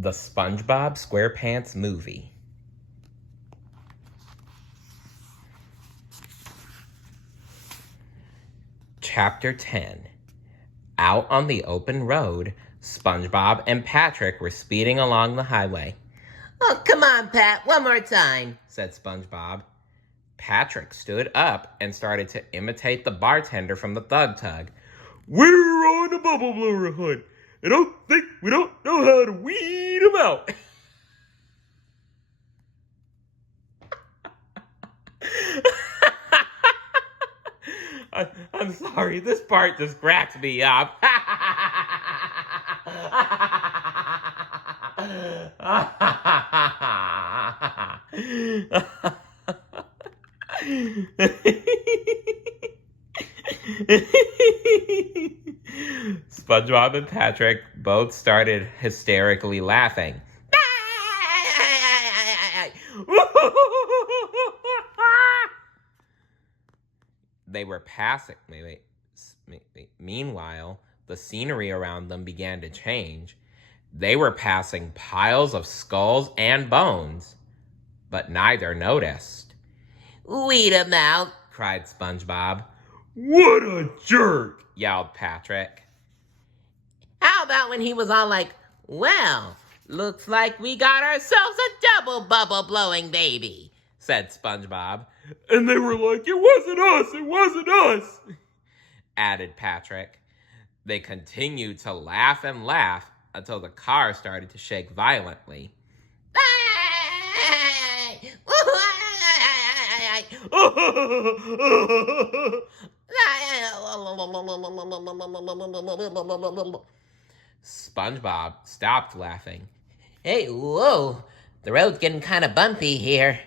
The SpongeBob SquarePants movie. Chapter 10. Out on the open road, SpongeBob and Patrick were speeding along the highway. "Oh, come on, Pat, one more time," said SpongeBob. Patrick stood up and started to imitate the bartender from the Thug Tug. "We're on a bubble blower hunt, and I think we don't know how to weed them out." I'm sorry, this part just cracked me up. SpongeBob and Patrick both started hysterically laughing. They were passing. Meanwhile, the scenery around them began to change. They were passing piles of skulls and bones, but neither noticed. "Weed 'em out," cried SpongeBob. "What a jerk!" yelled Patrick. "How about when he was all like, well, looks like we got ourselves a double bubble blowing baby," said SpongeBob. "And they were like, it wasn't us, added Patrick. They continued to laugh and laugh until the car started to shake violently. SpongeBob stopped laughing. "Hey, whoa, the road's getting kind of bumpy here."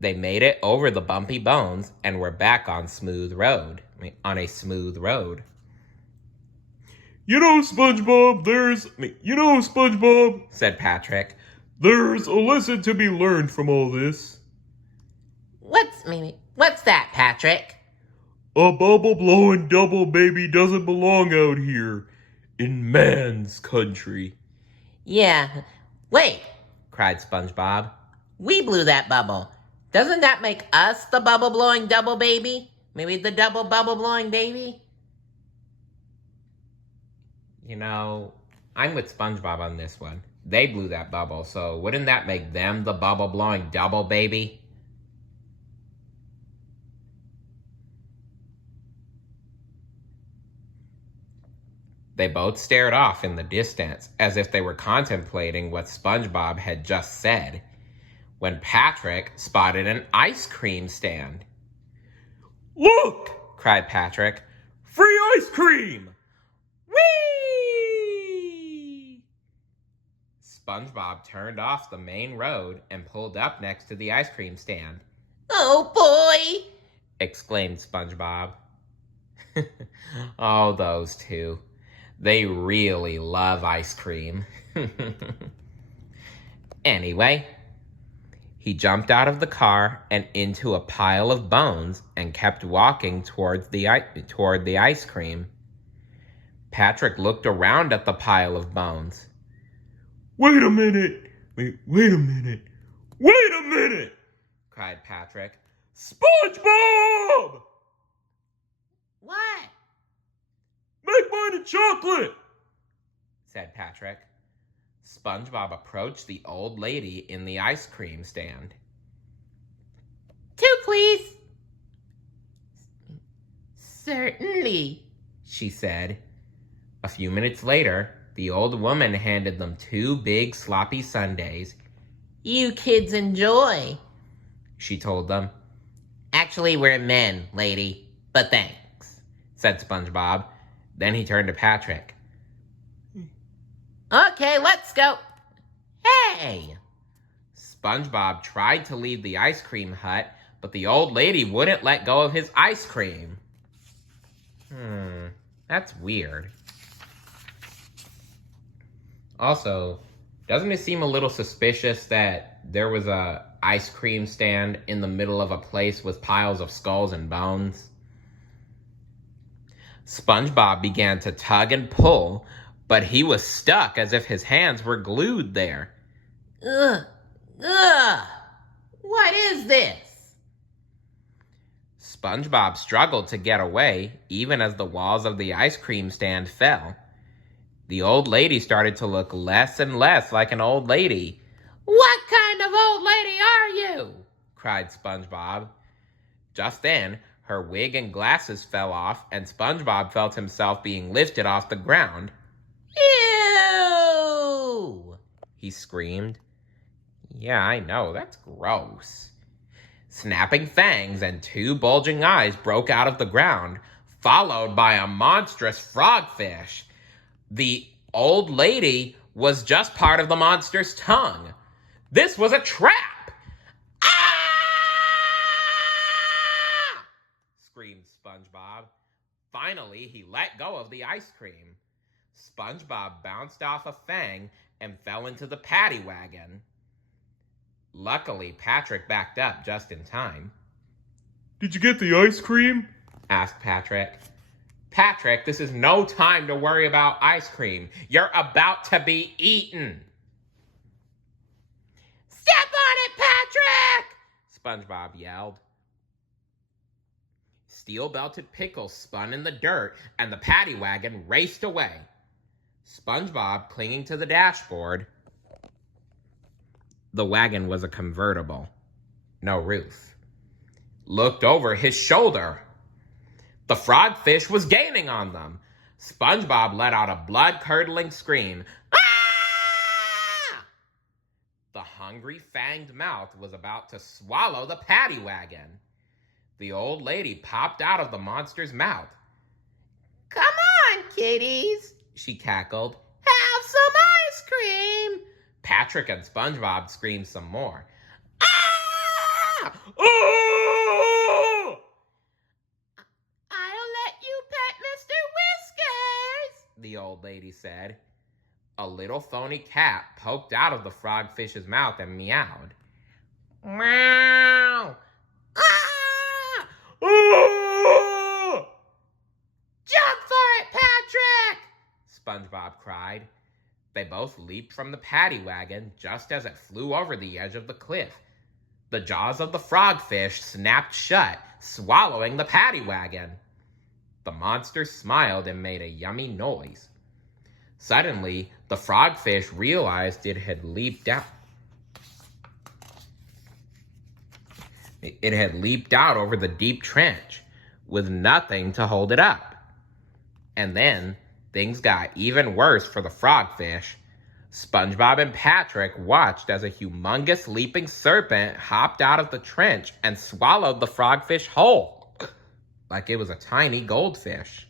They made it over the bumpy bones and were back on a smooth road. You know, SpongeBob, said Patrick. There's a lesson to be learned from all this. What's that, Patrick?" A bubble-blowing double baby doesn't belong out here in man's country. "Yeah, wait," cried SpongeBob. "we blew that bubble. Doesn't that make us the bubble-blowing double baby? Maybe the double bubble-blowing baby?" You know, I'm with SpongeBob on this one. They blew that bubble, so wouldn't that make them the bubble-blowing double baby? They both stared off in the distance, as if they were contemplating what SpongeBob had just said, when Patrick spotted an ice cream stand. "Look!" cried Patrick. "Free ice cream!" Whee! SpongeBob turned off the main road and pulled up next to the ice cream stand. "Oh, boy!" exclaimed SpongeBob. Oh, those two. They really love ice cream. Anyway, he jumped out of the car and into a pile of bones and kept walking toward the ice cream. Patrick looked around at the pile of bones. Wait a minute, cried Patrick. "SpongeBob! "What?" Make mine a chocolate!" said Patrick. SpongeBob approached the old lady in the ice cream stand. "Two, please." "Certainly," she said. A few minutes later, the old woman handed them 2 big sloppy sundaes. "You kids enjoy," she told them. "Actually, we're men, lady, but thanks," said SpongeBob. Then he turned to Patrick. "Okay, let's go." "Hey!" SpongeBob tried to leave the ice cream hut, but the old lady wouldn't let go of his ice cream. That's weird. Also, doesn't it seem a little suspicious that there was a ice cream stand in the middle of a place with piles of skulls and bones? SpongeBob began to tug and pull, but he was stuck as if his hands were glued there. Ugh! Ugh! What is this? SpongeBob struggled to get away, even as the walls of the ice cream stand fell. The old lady started to look less and less like an old lady. What kind of old lady are you? Cried SpongeBob. Just then, her wig and glasses fell off, and SpongeBob felt himself being lifted off the ground. Ew! He screamed. Yeah, I know, that's gross. Snapping fangs and two bulging eyes broke out of the ground, followed by a monstrous frogfish. The old lady was just part of the monster's tongue. This was a trap! Ah! Screamed SpongeBob. Finally, he let go of the ice cream. SpongeBob bounced off a fang and fell into the paddy wagon. Luckily, Patrick backed up just in time. Did you get the ice cream? Asked Patrick. Patrick, this is no time to worry about ice cream. You're about to be eaten. Step on it, Patrick! SpongeBob yelled. Steel-belted pickles spun in the dirt, and the paddy wagon raced away. SpongeBob clinging to the dashboard. The wagon was a convertible, no roof. Looked over his shoulder. The frogfish was gaining on them. SpongeBob let out a blood-curdling scream. Ah! The hungry, fanged mouth was about to swallow the paddy wagon. The old lady popped out of the monster's mouth. Come on, kiddies, she cackled. have some ice cream. Patrick and SpongeBob screamed some more. Ah! Oh! I'll let you pet Mr. Whiskers, The old lady said. A little phony cat poked out of the frogfish's mouth and meowed. Meow. Ah! Oh! Jump for it, Patrick! SpongeBob cried. They both leaped from the paddy wagon just as it flew over the edge of the cliff. The jaws of the frogfish snapped shut, swallowing the paddy wagon. The monster smiled and made a yummy noise. Suddenly, the frogfish realized it had leaped out. It had leaped out over the deep trench, with nothing to hold it up. And then, things got even worse for the frogfish. SpongeBob and Patrick watched as a humongous leaping serpent hopped out of the trench and swallowed the frogfish whole, like it was a tiny goldfish.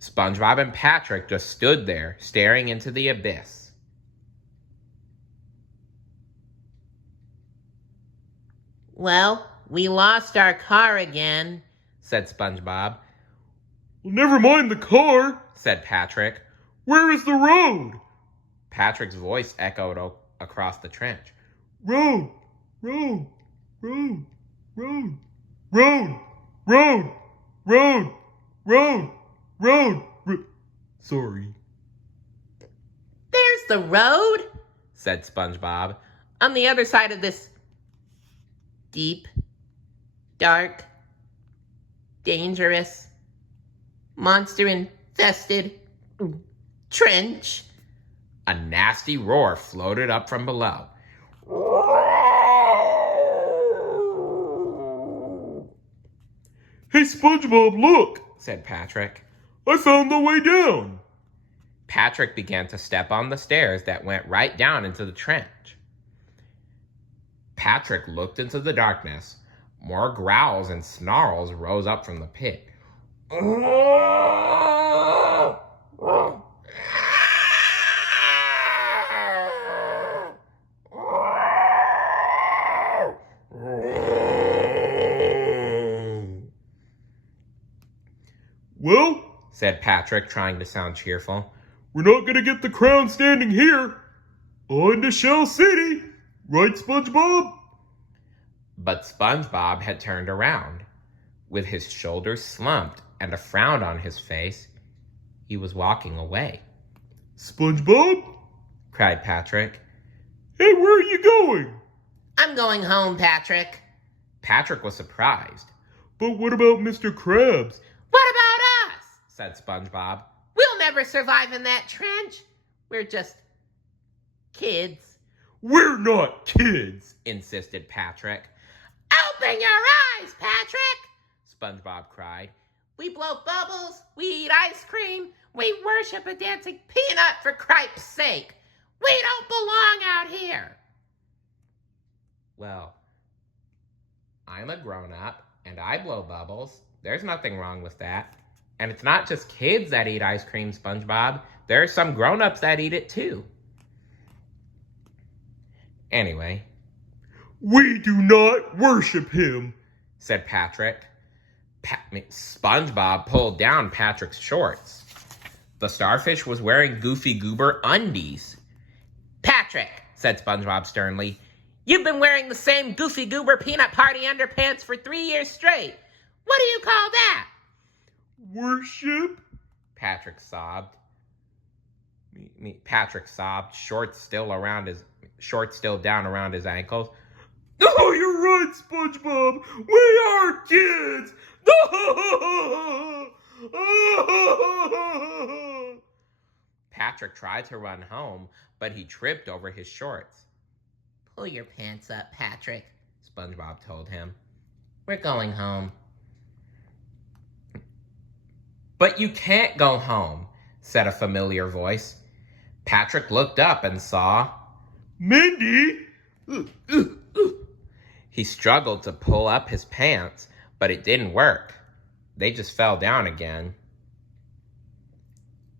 SpongeBob and Patrick just stood there, staring into the abyss. Well, we lost our car again, Said SpongeBob. Well, never mind the car. Said Patrick. Where is the road? Patrick's voice echoed across the trench. Road, road, road, road, road, road, road, road, road. Sorry. There's the road, Said SpongeBob. on the other side of this deep, dark, dangerous, monster-infested trench. A nasty roar floated up from below. Hey, SpongeBob, look! Said Patrick. I found the way down. Patrick began to step on the stairs that went right down into the trench. Patrick looked into the darkness. More growls and snarls rose up from the pit. Well, Said Patrick, trying to sound cheerful. we're not gonna get the crown standing here. On to Shell City. Right, SpongeBob? But SpongeBob had turned around. With his shoulders slumped and a frown on his face, he was walking away. SpongeBob? Cried Patrick. Hey, where are you going? I'm going home, Patrick. Patrick was surprised. But what about Mr. Krabs? What about us? Said SpongeBob. We'll never survive in that trench. We're just kids. We're not kids, Insisted Patrick. Open your eyes, Patrick! SpongeBob cried. We blow bubbles, we eat ice cream, we worship a dancing peanut for cripe's sake. We don't belong out here. Well, I'm a grown-up, and I blow bubbles. There's nothing wrong with that. And it's not just kids that eat ice cream, SpongeBob. There are some grown-ups that eat it too. Anyway. We do not worship him, said Patrick. SpongeBob pulled down Patrick's shorts. The starfish was wearing Goofy Goober undies. Patrick, said SpongeBob sternly, you've been wearing the same Goofy Goober peanut party underpants for 3 years straight. What do you call that? Worship? Patrick sobbed. Patrick sobbed, shorts still down around his ankles. Oh, you're right, SpongeBob. We are kids. Patrick tried to run home, but he tripped over his shorts. Pull your pants up, Patrick, SpongeBob told him. We're going home. But you can't go home, said a familiar voice. Patrick looked up and saw Mindy! He struggled to pull up his pants, but it didn't work. They just fell down again.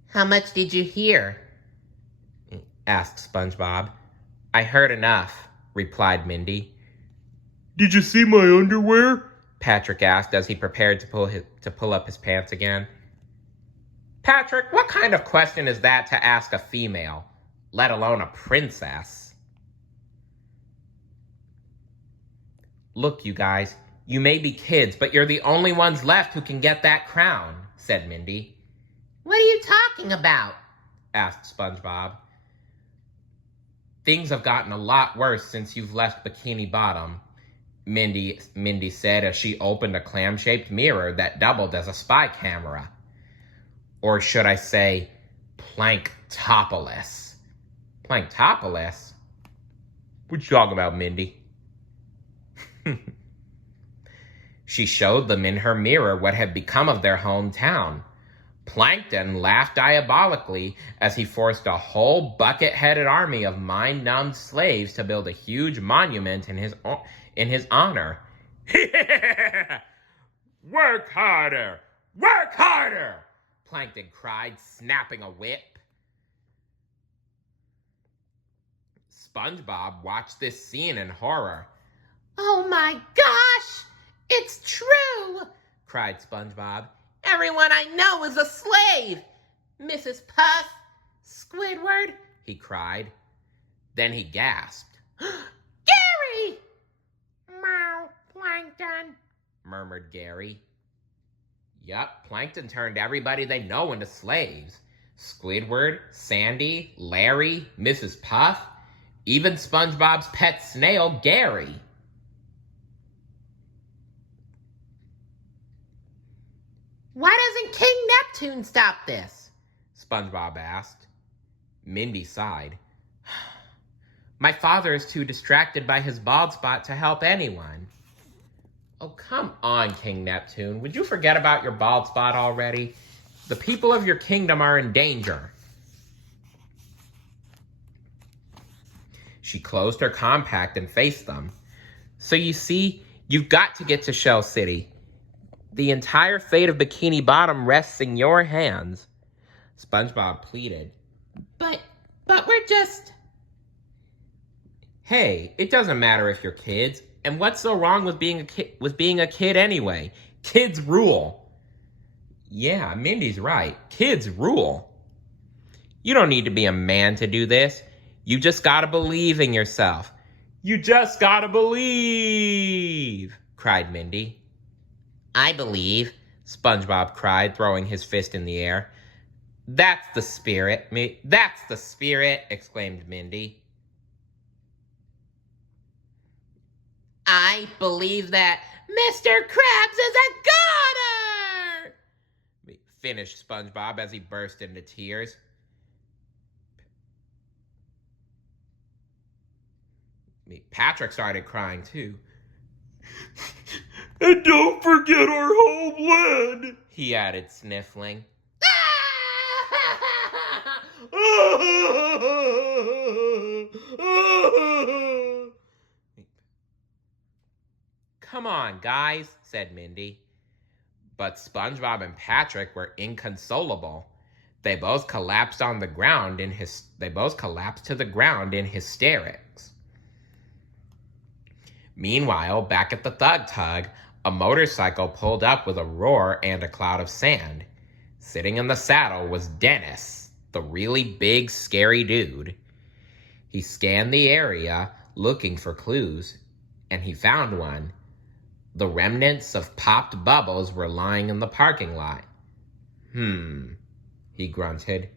How much did you hear? Asked SpongeBob. I heard enough, replied Mindy. Did you see my underwear? Patrick asked as he prepared to pull up his pants again. Patrick, what kind of question is that to ask a female, let alone a princess? Look, you guys, you may be kids, but you're the only ones left who can get that crown, said Mindy. What are you talking about? Asked SpongeBob. Things have gotten a lot worse since you've left Bikini Bottom, Mindy said as she opened a clam-shaped mirror that doubled as a spy camera. Or should I say, Planktopolis. Planktopolis? What you talking about, Mindy? She showed them in her mirror what had become of their hometown. Plankton laughed diabolically as he forced a whole bucket-headed army of mind-numbed slaves to build a huge monument in his honor. Work harder! Work harder! Plankton cried, snapping a whip. SpongeBob watched this scene in horror. Oh my gosh! It's true! Cried SpongeBob. Everyone I know is a slave! Mrs. Puff, Squidward, he cried. Then he gasped. Gary! Meow, Plankton, murmured Gary. Yup, Plankton turned everybody they know into slaves. Squidward, Sandy, Larry, Mrs. Puff, even SpongeBob's pet snail, Gary. Why doesn't King Neptune stop this? SpongeBob asked. Mindy sighed. My father is too distracted by his bald spot to help anyone. Oh, come on, King Neptune. Would you forget about your bald spot already? The people of your kingdom are in danger. She closed her compact and faced them. So you see, you've got to get to Shell City. The entire fate of Bikini Bottom rests in your hands. SpongeBob pleaded. But we're just... Hey, it doesn't matter if you're kids. And what's so wrong with being a kid anyway? Kids rule. Yeah, Mindy's right. Kids rule. You don't need to be a man to do this. You just gotta believe in yourself. You just gotta believe, cried Mindy. I believe, SpongeBob cried, throwing his fist in the air. That's the spirit, that's the spirit, exclaimed Mindy. I believe that Mr. Krabs is a goner! Finished SpongeBob as he burst into tears. Patrick started crying too. And don't forget our homeland, he added, sniffling. Come on, guys, said Mindy. But SpongeBob and Patrick were inconsolable. They both collapsed to the ground in hysterics. Meanwhile, back at the Thug Tug, a motorcycle pulled up with a roar and a cloud of sand. Sitting in the saddle was Dennis, the really big, scary dude. He scanned the area, looking for clues, and he found one. The remnants of popped bubbles were lying in the parking lot. He grunted.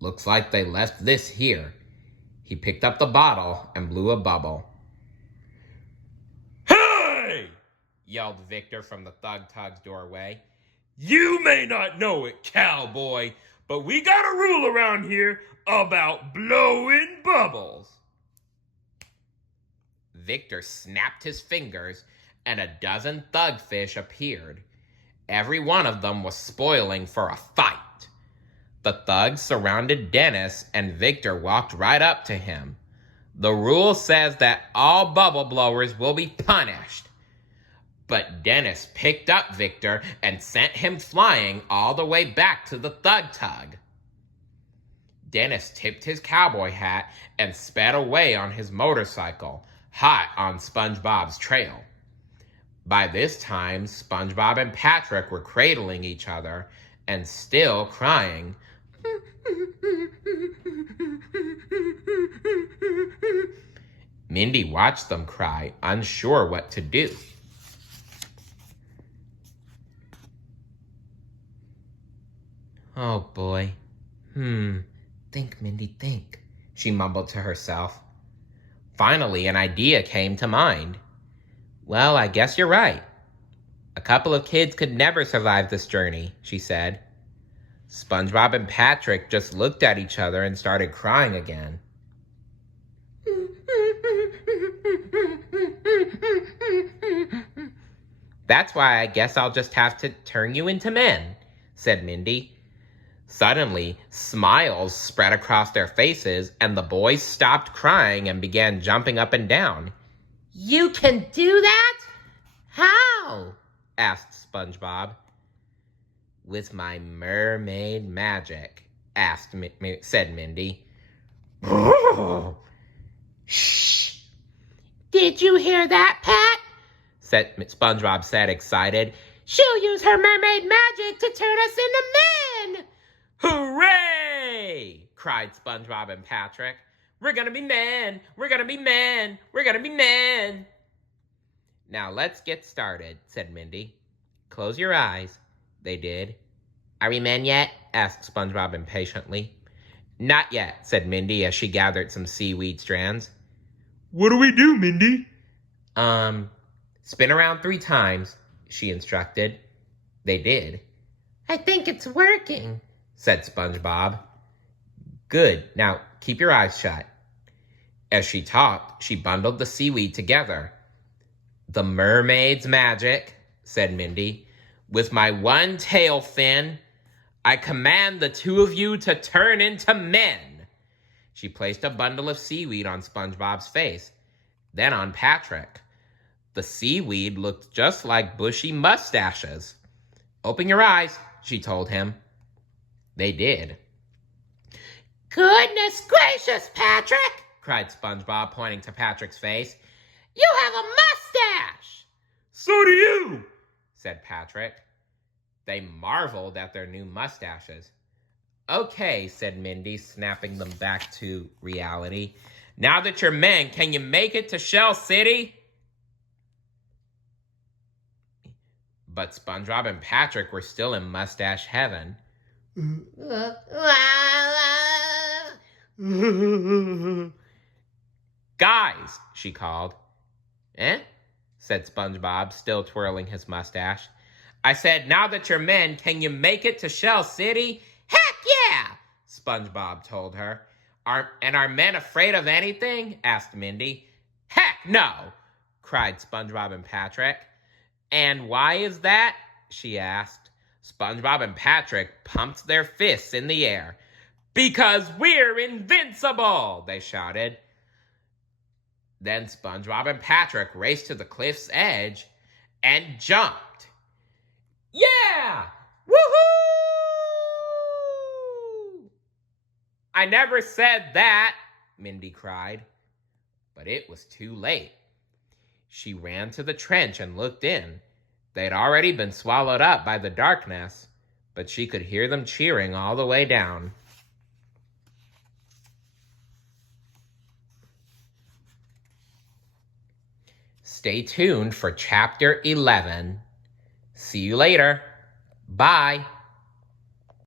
Looks like they left this here. He picked up the bottle and blew a bubble. Hey! Yelled Victor from the Thug Tug's doorway. You may not know it, cowboy, but we got a rule around here about blowing bubbles. Victor snapped his fingers, and a dozen thugfish appeared. Every one of them was spoiling for a fight. The thugs surrounded Dennis, and Victor walked right up to him. The rule says that all bubble blowers will be punished. But Dennis picked up Victor and sent him flying all the way back to the Thug Tug. Dennis tipped his cowboy hat and sped away on his motorcycle, hot on SpongeBob's trail. By this time, SpongeBob and Patrick were cradling each other and still crying. Mindy watched them cry, unsure what to do. Oh boy. Think, Mindy, think, she mumbled to herself. Finally, an idea came to mind. Well, I guess you're right. A couple of kids could never survive this journey, she said. SpongeBob and Patrick just looked at each other and started crying again. That's why I guess I'll just have to turn you into men, said Mindy. Suddenly, smiles spread across their faces, and the boys stopped crying and began jumping up and down. You can do that? How? Asked SpongeBob. With my mermaid magic, said Mindy. Shh! Did you hear that, Pat? SpongeBob said, excited. She'll use her mermaid magic to turn us into men! Hooray! Cried SpongeBob and Patrick. We're gonna be men! We're gonna be men! We're gonna be men! Now let's get started, said Mindy. Close your eyes. They did. Are we men yet? Asked SpongeBob impatiently. Not yet, said Mindy as she gathered some seaweed strands. What do we do, Mindy? Spin around 3 times, she instructed. They did. I think it's working, said SpongeBob. Good. Now keep your eyes shut. As she talked, she bundled the seaweed together. The mermaid's magic, said Mindy. With my one tail fin, I command the 2 of you to turn into men. She placed a bundle of seaweed on SpongeBob's face, then on Patrick. The seaweed looked just like bushy mustaches. Open your eyes, she told him. They did. Goodness gracious, Patrick! Cried SpongeBob, pointing to Patrick's face. You have a mustache! So do you, said Patrick. They marveled at their new mustaches. Okay, said Mindy, snapping them back to reality. Now that you're men, can you make it to Shell City? But SpongeBob and Patrick were still in mustache heaven. Guys, she called. Eh? Said SpongeBob, still twirling his mustache. I said, now that you're men, can you make it to Shell City? Heck yeah! SpongeBob told her. Are men afraid of anything? Asked Mindy. Heck No! Cried SpongeBob and Patrick. And why is that? She asked. SpongeBob and Patrick pumped their fists in the air. Because we're invincible! They shouted. Then SpongeBob and Patrick raced to the cliff's edge and jumped. Yeah! Woohoo! I never said that, Mindy cried. But it was too late. She ran to the trench and looked in. They'd already been swallowed up by the darkness, but she could hear them cheering all the way down. Stay tuned for Chapter 11. See you later. Bye.